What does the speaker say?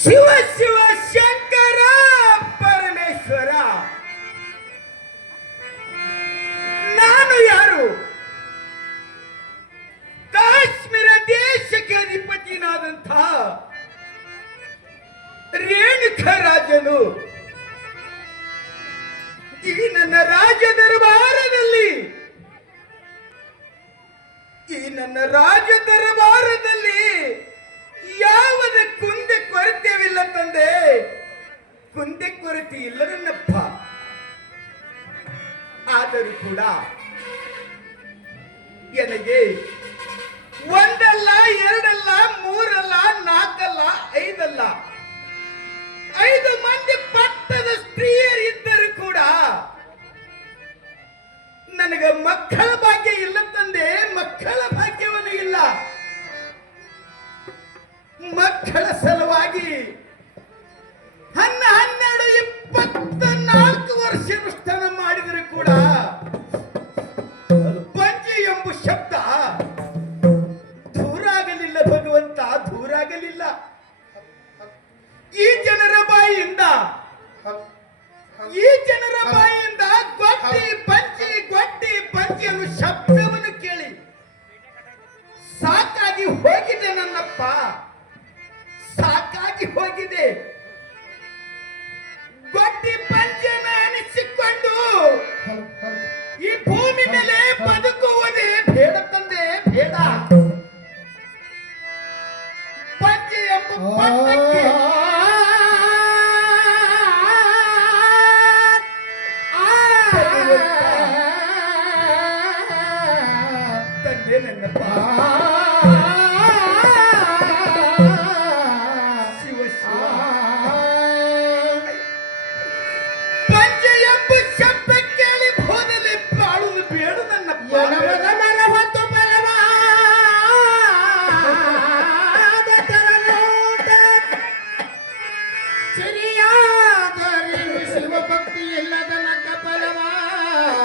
ಶಿವ ಶಿವ ಶಂಕರ ಪರಮೇಶ್ವರ, ನಾನು ಯಾರು? ಕಾಶ್ಮೀರ ದೇಶಕ್ಕೆ ಅಧಿಪತಿನಾದಂಥ ರೇಣುಕ ರಾಜನು ಈ ನನ್ನ ರಾಜ ದರಬಾರದಲ್ಲಿ ಯಾವದ ಕುಂದೆ ಕೊರತೆವಿಲ್ಲ ತಂದೆ, ಕುಂದೆ ಕೊರತೆ ಇಲ್ಲ ನನ್ನಪ್ಪ. ಆದರೂ ಕೂಡ ನನಗೆ ಒಂದಲ್ಲ, ಎರಡಲ್ಲ, ಮೂರಲ್ಲ, ನಾಲ್ಕಲ್ಲ, ಐದಲ್ಲ, 5 ಮಂದಿ ಪಟ್ಟದ ಸ್ತ್ರೀಯರಿದ್ದರೂ ಕೂಡ ನನಗೆ ಮಕ್ಕಳ ಭಾಗ್ಯ ಇಲ್ಲ ತಂದೆ, ಮಕ್ಕಳ ಭಾಗ್ಯವನ್ನು ಇಲ್ಲ. ಮಕ್ಕಳ ಸಲುವಾಗಿ 12, 24 ವರ್ಷ ಅನುಷ್ಠಾನ ಮಾಡಿದರೂ ಕೂಡ ಪಂಚೆ ಎಂಬ ಶಬ್ದ ದೂರಾಗಲಿಲ್ಲ ಭಗವಂತ, ದೂರಾಗಲಿಲ್ಲ. ಈ ಜನರ ಬಾಯಿಯಿಂದ ಗೊಟ್ಟಿ ಪಂಚಿ ಅನ್ನೋ ಶಬ್ದವನ್ನು ಕೇಳಿ ಸಾಕಾಗಿ ಹೋಗಿದೆ ನನ್ನಪ್ಪ. ಆಗಿ ಹೋಗಿದೆ. ಗೊಡ್ಡಿ ಪಂಚನ ಅನಿಸಿಕೊಂಡು ಈ ಭೂಮಿ ಮೇಲೆ ಬದುಕುವುದೇ ಬೇಡ ತಂದೆ, ಬೇಡ. ಪಂಚೆ ಎಂಬ ಪಟ್ಟಕ್ಕೆ ತಂದೆ ನನ್ನಪ್ಪ. ಶಿವ ಶಿವ. ಪಂಚೆ ಎಂಬ ಶಬ್ದ ಕೇಳಿ ಹೋದಲ್ಲಿ ಬಾಳುವುದು ಬೇಡ ನನ್ನಪ್ಪ. ಶಿವಭಕ್ತಿ ಇಲ್ಲದ ನಕ್ಕ ಫಲವಾದರೆ